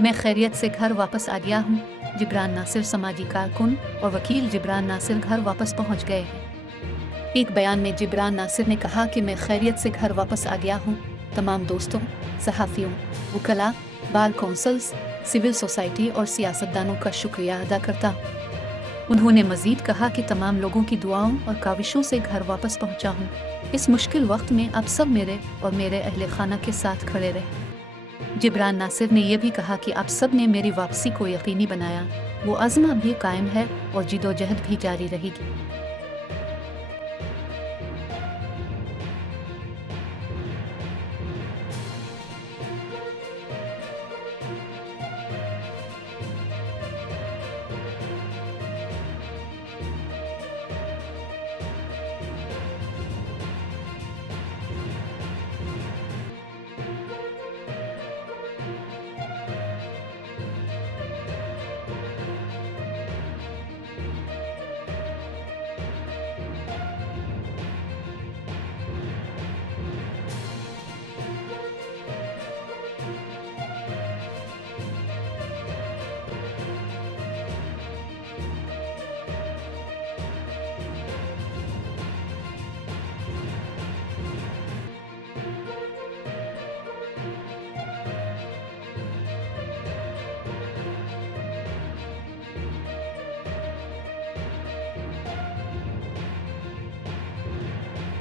मैं खैरियत से घर वापस आ गया हूँ। जिब्रान नासिर समाजी कारकुन और वकील जिब्रान नासिर घर वापस पहुँच गए हैं। एक बयान में जिब्रान नासिर ने कहा कि मैं खैरियत से घर वापस आ गया हूँ। तमाम दोस्तों, सहाफ़ियों, वकला, बार कौंसल्स, सिविल सोसाइटी और सियासतदानों का शुक्रिया अदा करता हूँ। उन्होंने मजीद कहा कि तमाम लोगों की दुआओं और काविशों से घर वापस पहुँचा हूँ। इस मुश्किल वक्त में आप सब मेरे और मेरे अहले खाना के साथ खड़े रहे। जिब्रान नासिर ने यह भी कहा कि आप सब ने मेरी वापसी को यकीनी बनाया। वो अज़्म अब भी कायम है और जिदोजहद भी जारी रहेगी।